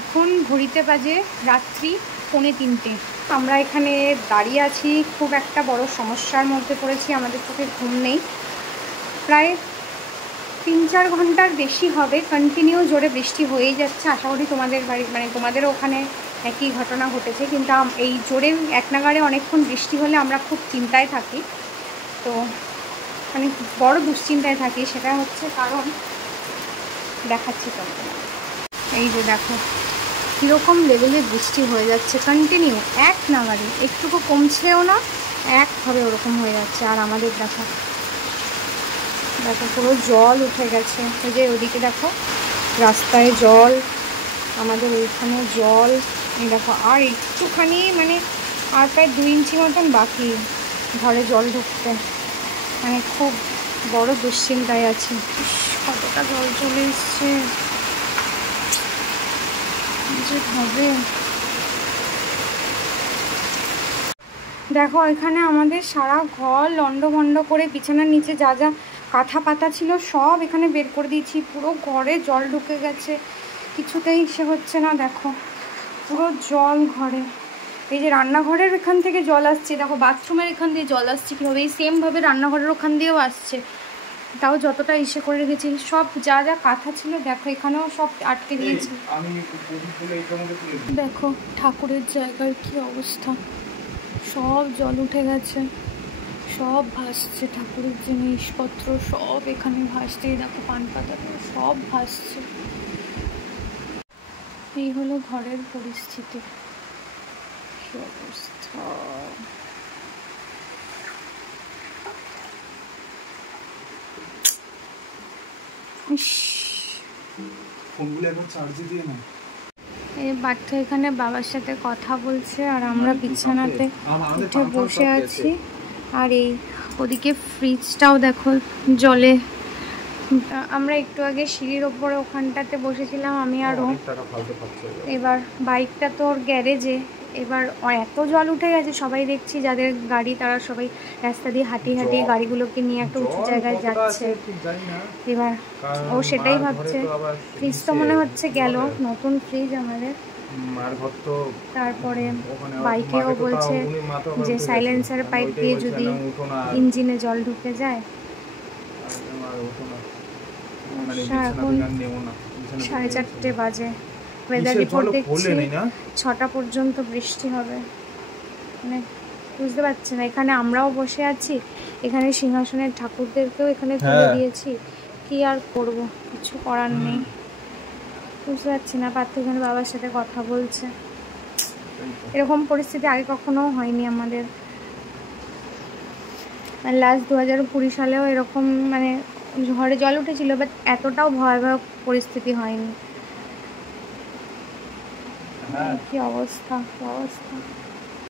এখন ঘড়িতে বাজে রাত্রি 2:45। আমরা এখানে দাঁড়িয়ে আছি, খুব একটা বড় সমস্যার মধ্যে পড়েছি। আমাদের চোখে ঘুম নেই, প্রায় 3-4 ঘন্টার বেশি হবে কন্টিনিউ জোরে বৃষ্টি হয়েই যাচ্ছে। আশা করি তোমাদের বাড়ি মানে তোমাদেরও ওখানে একই ঘটনা ঘটেছে, কিন্তু এই জোরে এক নাগাড়ে অনেকক্ষণ বৃষ্টি হলে আমরা খুব চিন্তায় থাকি, তো মানে বড় দুশ্চিন্তায় থাকি। সেটা হচ্ছে কারণ দেখাচ্ছি তোমাদের। এই যে দেখো কীরকম লেভেলে বৃষ্টি হয়ে যাচ্ছে কন্টিনিউ, এক নাগাড়ে, একটুকু কমছেও না, একভাবে ওরকম হয়ে যাচ্ছে। আর আমাদের দেখো দেখো পুরো জল উঠে গেছে। এই যে ওদিকে দেখো রাস্তায় জল, আমাদের এইখানে জল। এই দেখো আর একটুখানি মানে আর প্রায় 2 ইঞ্চি মতন বাকি ঘরে জল ঢুকতে, মানে খুব বড় দুশ্চিন্তায় আছি। কতটা জল চলে এসছে যে হবে। দেখো এখানে আমাদের সারা ঘর লন্ডভন্ড করে বিছানার নিচে যা যা কাঁথা পাতা ছিল সব এখানে বের করে দিয়েছি। পুরো ঘরে জল ঢুকে গেছে, কিছুতেই সে হচ্ছে না। দেখো পুরো জল ঘরে। এই যে রান্নাঘরের এখান থেকে জল আসছে, দেখো বাথরুমের এখান দিয়ে জল আসছে কীভাবে, এই সেমভাবে রান্নাঘরের ওখান দিয়েও আসছে। তাও যতটা ইসে করে রেখেছি, সব যা যা কাঁথা ছিল দেখো এখানেও সব আটকে দিয়েছি। দেখো ঠাকুরের জায়গার কি অবস্থা, সব জল উঠে গেছে, সব ভাসছে। ঠাকুরের জিনিসপত্র সব এখানে ভাসছে। দেখো পান পাতা সব ভাসছে। এই হলো ঘরের পরিস্থিতি, কি অবস্থা। এই বাচ্চা এখানে বাবার সাথে কথা বলছে, আর আমরা বিছানাতে উঠে বসে আছি। আর এই ওদিকে ফ্রিজটাও দেখো জলে। আমরা একটু আগে সিঁড়ির ওপরে ওখানটাতে বসেছিলাম আমি আর ও। এবার বাইকটা তো ওর গ্যারেজে, এবার এত জল উঠে গেছে, সবাই দেখছি যাদের গাড়ি তারা সবাই রাস্তা দিয়ে হাঁটিয়ে হাঁটিয়ে গাড়িগুলোকে নিয়ে একটা উঁচু জায়গায় যাচ্ছে। এবার ও সেটাই ভাবছে, ফ্রিজ তো মনে হচ্ছে গেল, নতুন ফ্রিজ আমাদের। তারপরে বাইকেও বলছে যে সাইলেন্সার পাইপ দিয়ে যদি ইঞ্জিনে জল ঢুকে যায়। এখন 4:30 বাজে, ওয়েদার রিপোর্ট দেখছি 6টা পর্যন্ত বৃষ্টি হবে। মানে বুঝতে পারছি না, এখানে আমরাও বসে আছি, এখানে সিংহাসনের ঠাকুরদেরকেও এখানে তুলে দিয়েছি, কি আর করব, কিছু করার নেই। বুঝতে পারছি না। পার্থ এখানে বাবার সাথে কথা বলছে। এরকম পরিস্থিতি আগে কখনো হয়নি আমাদের। লাস্ট 2020 সালেও এরকম মানে ঘরে জল উঠেছিল, বাট এতটাও ভয়াবহ পরিস্থিতি হয়নি। কি অবস্থা, কি অবস্থা।